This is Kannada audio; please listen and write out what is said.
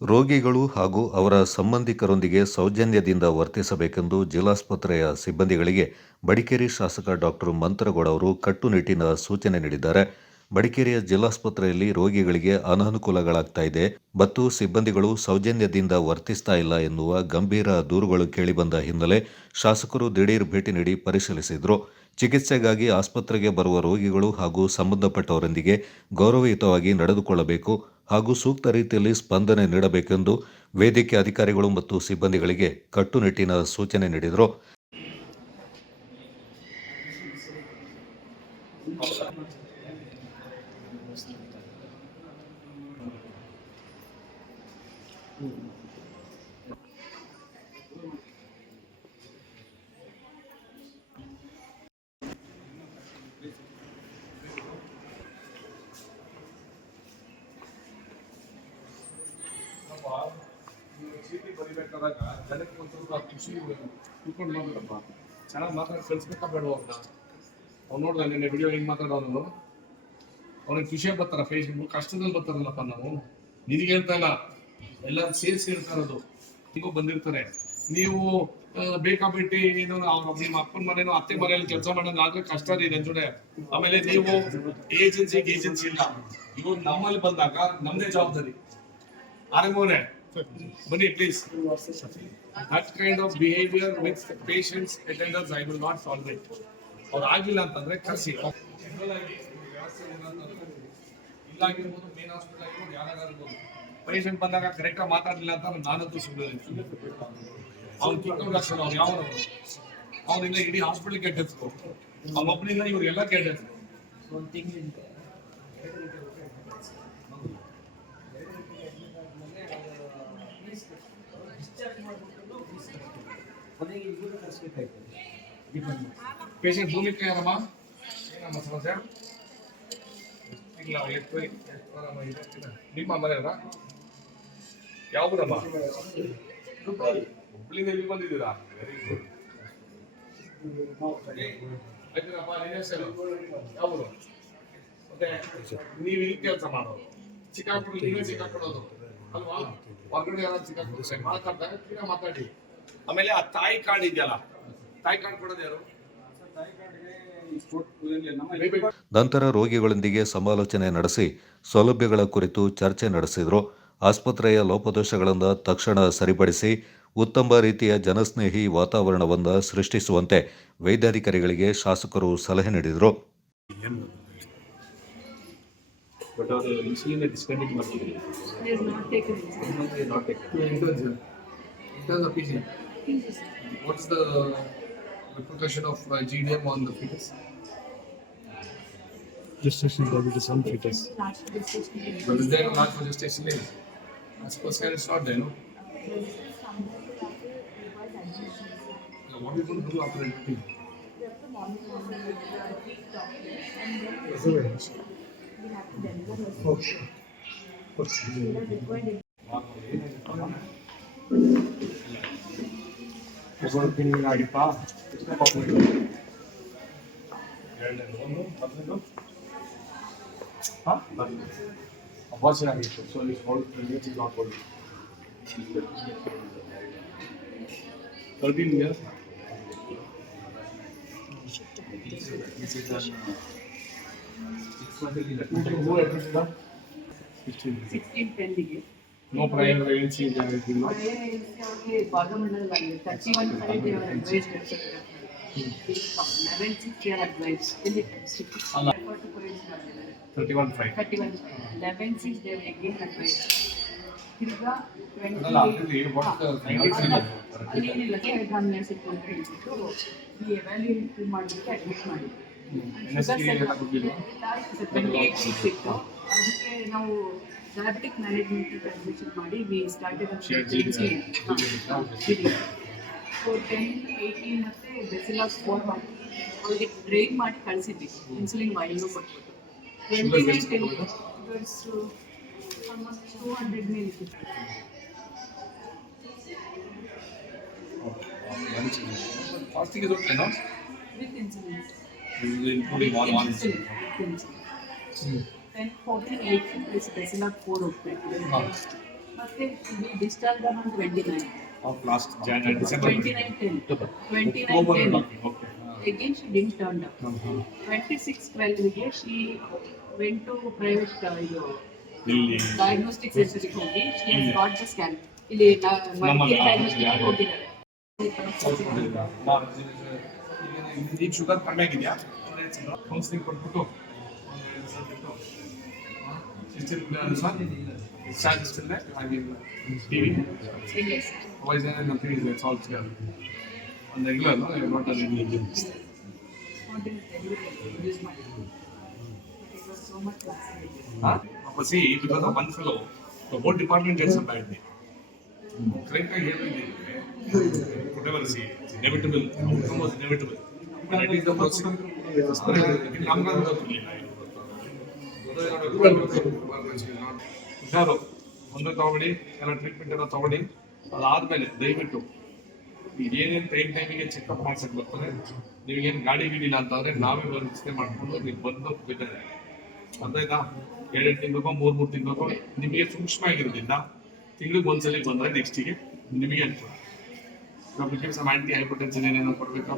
ರೋಗಿಗಳು ಹಾಗೂ ಅವರ ಸಂಬಂಧಿಕರೊಂದಿಗೆ ಸೌಜನ್ಯದಿಂದ ವರ್ತಿಸಬೇಕೆಂದು ಜಿಲ್ಲಾಸ್ಪತ್ರೆಯ ಸಿಬ್ಬಂದಿಗಳಿಗೆ ಬಡಿಕೇರಿ ಶಾಸಕ ಡಾಕ್ಟರ್ ಮಂತ್ರಗೌಡ ಅವರು ಕಟ್ಟುನಿಟ್ಟಿನ ಸೂಚನೆ ನೀಡಿದ್ದಾರೆ. ಬಡಿಕೇರಿಯ ಜಿಲ್ಲಾಸ್ಪತ್ರೆಯಲ್ಲಿ ರೋಗಿಗಳಿಗೆ ಅನಾನುಕೂಲಗಳಾಗ್ತಾ ಇದೆ. ಮತ್ತು ಸಿಬ್ಬಂದಿಗಳು ಸೌಜನ್ಯದಿಂದ ವರ್ತಿಸ್ತಾ ಇಲ್ಲ ಎನ್ನುವ ಗಂಭೀರ ದೂರುಗಳು ಕೇಳಿಬಂದ ಹಿನ್ನೆಲೆ ಶಾಸಕರು ದಿಢೀರ್ ಭೇಟಿ ನೀಡಿ ಪರಿಶೀಲಿಸಿದರು. ಚಿಕಿತ್ಸೆಗಾಗಿ ಆಸ್ಪತ್ರೆಗೆ ಬರುವ ರೋಗಿಗಳು ಹಾಗೂ ಸಂಬಂಧಪಟ್ಟವರೊಂದಿಗೆ ಗೌರವಯುತವಾಗಿ ನಡೆದುಕೊಳ್ಳಬೇಕು. ಹಾಗೂ ಸೂಕ್ತ ರೀತಿಯಲ್ಲಿ ಸ್ಪಂದನೆ ನೀಡಬೇಕೆಂದು ವೇದಿಕೆ ಅಧಿಕಾರಿಗಳು ಮತ್ತು ಸಿಬ್ಬಂದಿಗಳಿಗೆ ಕಟ್ಟುನಿಟ್ಟಿನ ಸೂಚನೆ ನೀಡಿದರು. ಚೀಟಿ ಬರಿಬೇಕಾದಾಗ ಜನಕ್ಕೆ ಒಂದು ಸ್ವಲ್ಪ ಖುಷಿ ತಿಳ್ಕೊಂಡು ಬಂದ್ರಪ್ಪ ಚೆನ್ನಾಗಿ ಮಾತಾಡಿ ಕಳಿಸ್ಬೇಕಾ ಬೇಡ ಅಂತ ಅವ್ನು ನೋಡ್ದ ನಿನ್ನೆ ವಿಡಿಯೋ ಹೆಂಗ್ ಮಾತಾಡೋನು ಅವ್ನಿಗೆ ಖುಷಿಯಾಗಿ ಬರ್ತಾರ ಫೇಸ್ಬುಕ್ ಕಷ್ಟದಲ್ಲಿ ಬರ್ತಾರಲ್ಲಪ್ಪ ನಾವು ನಿನಗೆ ಹೇಳ್ತಾ ಇಲ್ಲ ಎಲ್ಲರೂ ಸೇರಿಸಿ ಇರೋದು ನಿಮಗೂ ಬಂದಿರ್ತಾರೆ ನೀವು ಬೇಕಾಬಿಟ್ಟಿ ಏನು ನಿಮ್ಮ ಅಪ್ಪನ ಮನೇನೋ ಅತ್ತೆ ಮನೆಯಲ್ಲಿ ಕೆಲಸ ಮಾಡೋದು ಆದ್ರೆ ಕಷ್ಟ ರೀ ನನ್ ಜೊತೆ ಆಮೇಲೆ ನೀವು ಏಜೆನ್ಸಿ ಏಜೆನ್ಸಿ ಇಲ್ಲ. ಇವ್ರು ನಮ್ಮಲ್ಲಿ ಬಂದಾಗ ನಮ್ದೇ ಜವಾಬ್ದಾರಿ. ಆರಂಭವರೇ ಬನ್ನಿ please that kind of behaviour with patients attenders I will not tolerate ಅವ್ರು ಆಗಿಲ್ಲ ಅಂತಂದ್ರೆ ಕರೆಸಿ ಇಲ್ಲಾಗಿರ್ಬೋದು ಮೇನ್ ಹಾಸ್ಪಿಟಲ್ ಆಗಿರ್ಬೋದು ಯಾರಾಗಿರ್ಬೋದು ಪೇಷಂಟ್ ಬಂದಾಗ ಕರೆಕ್ಟ್ ಆಗಿ ಮಾತಾಡಲಿಲ್ಲ ಅಂತ ನಾನಂತೂ ಸುಮ್ಮನೆ ಅವ್ನು ಕಿತ್ತವ್ರು ಅಕ್ಷರ ಅವ್ನು ಯಾವ ಅವನಿಂದ ಇಡೀ ಹಾಸ್ಪಿಟಲ್ ಕೆಟ್ಟಿತ್ತು ಅವನೊಬ್ಬನಿಂದ ಇವ್ರಿಗೆಲ್ಲ ಕೆಟ್ಟಿತ್ತು ಪೇಷಂಟ್ ಭೂಮಿಕೆ ಯಾರಮ್ಮ? ಏನಮ್ಮ ಸಮಸ್ಯೆ. ಇಲ್ಲ ಎತ್ತು. ನಿಮ್ಮ ಮನೆಯವರ? ಯಾವ ಊರಮ್ಮ? ಹುಬ್ಳಿಂದ ಇಲ್ಲಿ ಬಂದಿದ್ದೀರಾ? ವೆರಿ ಗುಡ್ ಆಯ್ತನಪ್ಪ ನಿನ್ನ ಹೆಸರು? ಯಾವ ಊರು? ಮತ್ತೆ ನೀವು ಇಲ್ಲಿ ಕೆಲಸ ಮಾಡೋದು ಸಿಕ್ಕಾಕೊಂಡು ನೀವೇ ಸಿಕ್ಕಾಕೊಳ್ಳೋದು ಅಲ್ವಾ? ಹೊರಗಡೆ ಯಾರು ಸಿಕ್ಕಾಕೊಂಡ್ರೆ ಮಾತಾಡ್ತಾರೆ ಮಾತಾಡಿ. ಆಮೇಲೆ ಆ ತಾಯಿ ಕಾರ್ಡ್ ಇದೆಯಲ್ಲ ತಾಯಿ ಕಾರ್ಡ್ ಕೊಡೋದು ಯಾರು ನಂತರ ರೋಗಿಗಳೊಂದಿಗೆ ಸಮಾಲೋಚನೆ ನಡೆಸಿ ಸೌಲಭ್ಯಗಳ ಕುರಿತು ಚರ್ಚೆ ನಡೆಸಿದರು ಆಸ್ಪತ್ರೆಯ ಲೋಪದೋಷಗಳನ್ನು ತಕ್ಷಣ ಸರಿಪಡಿಸಿ ಉತ್ತಮ ರೀತಿಯ ಜನಸ್ನೇಹಿ ವಾತಾವರಣವನ್ನು ಸೃಷ್ಟಿಸುವಂತೆ ವೈದ್ಯಾಧಿಕಾರಿಗಳಿಗೆ ಶಾಸಕರು ಸಲಹೆ ನೀಡಿದರು What's the repercussion of uh, GDM on the fetus? Gestational to on fetus. But is there a mark for gestational age? As per scan, not there, no? What are you going to do after 18? ಆಗಿತ್ತಾ Abortion ಆಗಿತ್ತು. So it's called pregnancy is not called. Thirteen years. Who addressed that? Sixteen pending. No prior pregnancy is anything, no? ಅವ್ರಿಗೆ ಭಾಗಮಂಡಲವಾಗಿದೆ thirty one five. Thirty one eleven six ದೇವರ ಎಗೇನ್ ಅಡ್ವೈಸ್ ಅಡ್ಮಿಟ್ ಮಾಡಿ NSK ಎಲ್ಲ ಕೊಟ್ಟಿಲ್ವಾ? ಟ್ವೆಂಟಿ ಏಟ್ ಸಿಕ್ಸ್ ಇತ್ತು ಅದಕ್ಕೆ ನಾವು ಡಯಾಬಿಟಿಕ್ ಮ್ಯಾನೇಜ್ಮೆಂಟ್ ಅಡ್ಮಿಷನ್ ಮಾಡಿ we started four ten eighteen ಮತ್ತು ಬೆಸಿಲಾಸ್ ಫೋರ್ ಮಾಡಿ ಅವ್ರಿಗೆ ಡ್ರೈನ್ ಮಾಡಿ ಕಳಿಸಿದ್ವಿ ಇನ್ಸುಲಿನ್ ವಾಯಿಲು ಕೊಟ್ಬಿಟ್ಟು twenty nine ten two hundred ಮೇಲೆ Fasting is okay, no? With insulin This is including all one. Ten fourteen eighteen plus Basalog four ಹೋಗ್ಬೇಕು ಹಾ. ಮತ್ತೆ discharge amount twenty nine of last Jan December twenty nine ten twenty nine October ten ಅಲ್ಲಿ. Okay. again she didn't turn up. Twenty six ಟ್ವೆಲ್ವ್ಗೆ she went to private ಇದು ಇಲ್ಲಿ ಡಯಾಗ್ನೋಸ್ಟಿಕ್ ಸೆಂಟರ್ಗೆ ಹೋಗಿ she has got the scan ಇಲ್ಲಿ ನಮ್ಮಲ್ಲಿ ಡಯಾಗ್ನೋಸ್ಟಿಕ್ ಯಾರು? ಹೋಗಿದ್ದಾರೆ ಈಗ ಶುಗರ್ ಕಡಿಮೆ ಆಗಿದೆಯಾ ಕೌನ್ಸಿಲಿಂಗ್ ಕೊಟ್ಬಿಟ್ಟು ಸ್ಟಿಲ್ ಸರ್? ಚಾರ್ಜ್ ಸ್ಟಿಲ್ ಹಾಗೆ ಟಿ ವಿ Yes. ವಾಯ್ಸ್ ಏನೇನು nothing is it's all together ಒಂದು ರೆಗ್ಯುಲರ್ ನಾಟ್ ಅಲ್ಲಿ What is the use ಮಾಡಿ It was so much fascinating. ಅಪ್ಪ see because of one fellow the whole department gets a bad name correct ಆಗಿ ಹೇಳಿದ್ದೀನಿ whatever ವಾಸ್ ಇನೆವಿಟಬಲ್ ಒಂದು ತಗೊಳ್ಳಿ, ಎಲ್ಲ ಟ್ರೀಟ್ಮೆಂಟ್ ಎಲ್ಲ ತಗೊಳ್ಳಿ. ಅದಾದ್ಮೇಲೆ ದಯವಿಟ್ಟು ಏನೇನು ಟೈಮ್ ಟೈಮಿಗೆ ಚೆಕಪ್ ಮಾಡ್ಸಕ್ ಬರ್ತಾರೆ ನಿಮಗೇನು ಗಾಡಿ ಗಿಡಿಲ್ಲ ಅಂತಂದ್ರೆ ನಾವೇ ವ್ಯವಸ್ಥೆ ಮಾಡ್ಕೊಂಡು ನೀವು ಬಂದು ಬಿದ್ದಾರೆ ಅದಾಯ್ತಾ ಎರಡೆರಡು ತಿಂಗಳಿಗೋ, ಮೂರ್ ಮೂರು ತಿಂಗಳಿಗೋ ನಿಮಗೆ ಸೂಕ್ಷ್ಮ ಆಗಿರೋದ್ರಿಂದ ತಿಂಗಳಿಗೆ ಒಂದ್ಸಲಿ ಬಂದ್ರೆ ನೆಕ್ಸ್ಟಿಗೆ ನಿಮಗೆ ಅನುಕೂಲ. ಸಮ್ ಆಂಟಿ ಹೈಪೋಟೆನ್ಷನ್ ಏನೇನೋ ಕೊಡ್ಬೇಕಾ